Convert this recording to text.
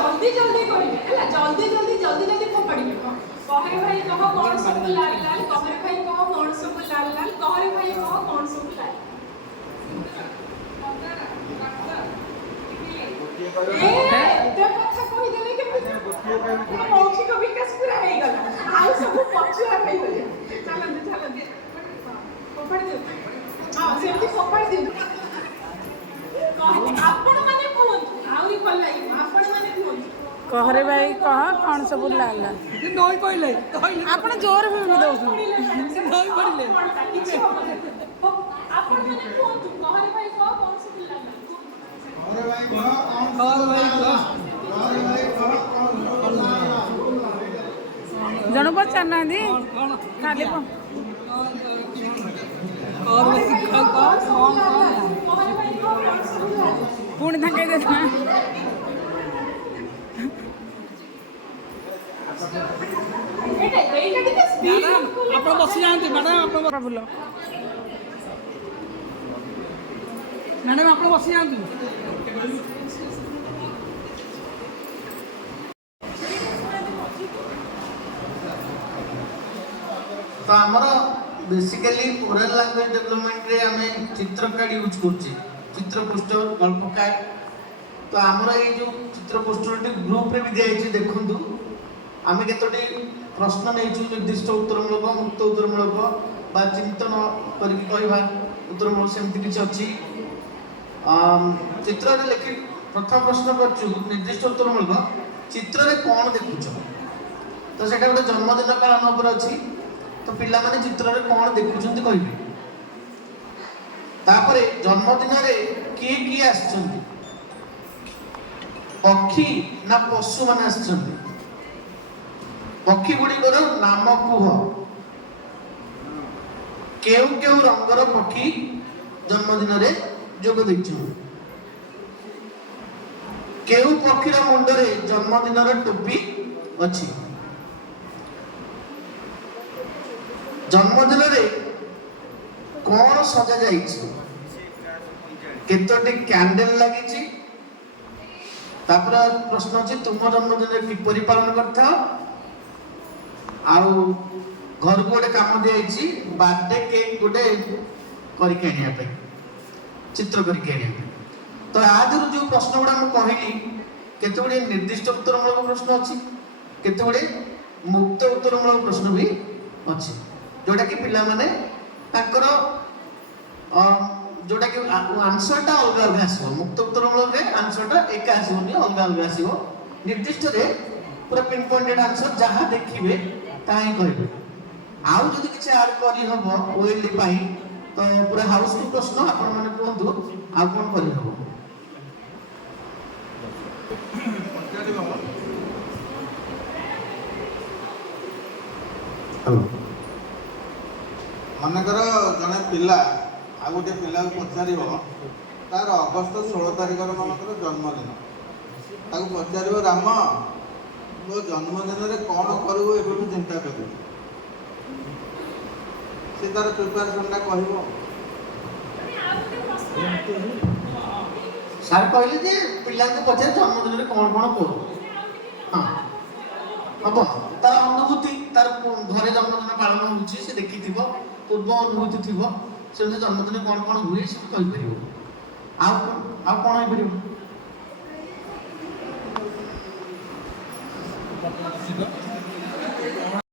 जल्दी जल्दी करिवे हला जल्दी जल्दी जल्दी जल्दी फोपाड़िवे कहरे भाई कह कौन सब लाल लाल कहरे भाई कह कौन सब लाल लाल कहरे भाई कह कौन सब लाल एते कथा कहि देले के मौखिक विकास पूरा हो गला आ सब पछुआ हो गले चलन फोपाड़ दे हां सेठी फोपाड़ दे आपण माने कोन आउरी भल लागि आपण माने कोन कहरे भाई कह कौन सब लाल लाल नई पहिले आपण जोर भी दउस नई पहिले आपण माने कोन कहरे भाई कह कौन सब लाल लाल कहरे भाई कह जण पचार ना दी खाली पुणी थके देना आप बसी जाते मैडम आप बोल मैडम आप बसी जाते तो आमर बेसिकली ओरल लैंग्वेज डेवलपमेंट रे हमें चित्र कार्ड यूज करछि चित्र पोस्टर गल्पकार तो आमर ये जो चित्र पोस्टर ग्रुप रे भी दिया देखु आम केतोटी प्रश्न नहीं निर्दिष्ट उत्तरमूलक मुक्त उत्तरमूलक बा चिंतन करके कहवा उत्तरमूलक सेमती किसी अच्छी चित्र लिखि प्रथम प्रश्न कर निर्दिष्ट उत्तरमूलक चित्र रे कौन देखुच तो सेटा गोटे जन्मदिन पालन उपर अच्छी तो पिला माने चित्र रे कौन देखुचंती कहबे तापरे जन्मदिन रे किए किए आछंती पक्षी ना पशु माने आछंती पक्षी गुडी करो नाम कुह केउ केउ रंगर पक्षी जन्मदिन रे जोग दैछु केउ पक्षीर मुंड रे जन्मदिन रे टोपी अछि जन्मदिन रे कौन सजा जाइछि केतोटी कैंडल लागिछि तापर प्रश्न अछि तुम जन्मदिन रे किपरि पालन करथा आउ घर को गोटे काम दिया बर्थडे केक गोटे करके चित्र करके तो आदि जो प्रश्न गुड़ा मुझे कहली केते गुड़े निर्दिष्ट उत्तरमूलक प्रश्न अच्छी केते गुड़े मुक्त उत्तरमूलक प्रश्न भी अच्छी जोटा कि पिला माने ताकर जोटा कि आंसरटा अलग अलग आसो मुक्त उत्तरमूलक रे आंसरटा एक आसोनी अलग अलग आसो निर्दिष्ट रे पूरा पिन पॉइंटेड आंसर जहां देखिबे ताही कहबे आउ जदि किछ ऐड करी हबो ओएलडी पाई तो पूरा हाउसफुल प्रश्न आपण माने कोंदु आ कोन करी हबो हेलो मनकर जने पिला आ गोटे पिला पचारिब तार अगस्त 16 तारिख मनकर जन्मदिन ताको पचारिब राम मो जन्मदिन रे कौन करू एबे चिंता करू से तार प्रिपरेशनटा कहबो सर कहले जे पिला को पचार जन्मदिन रे कौन कौन करू हां अब तार अनुभूति तार घरे जन्मदिन पालन होउची से देखिथिबो पूर्व अनुभूति थिबो से जन्मदिन कौन कौन हुए सब कहि परिबो आ कौन होई परिबो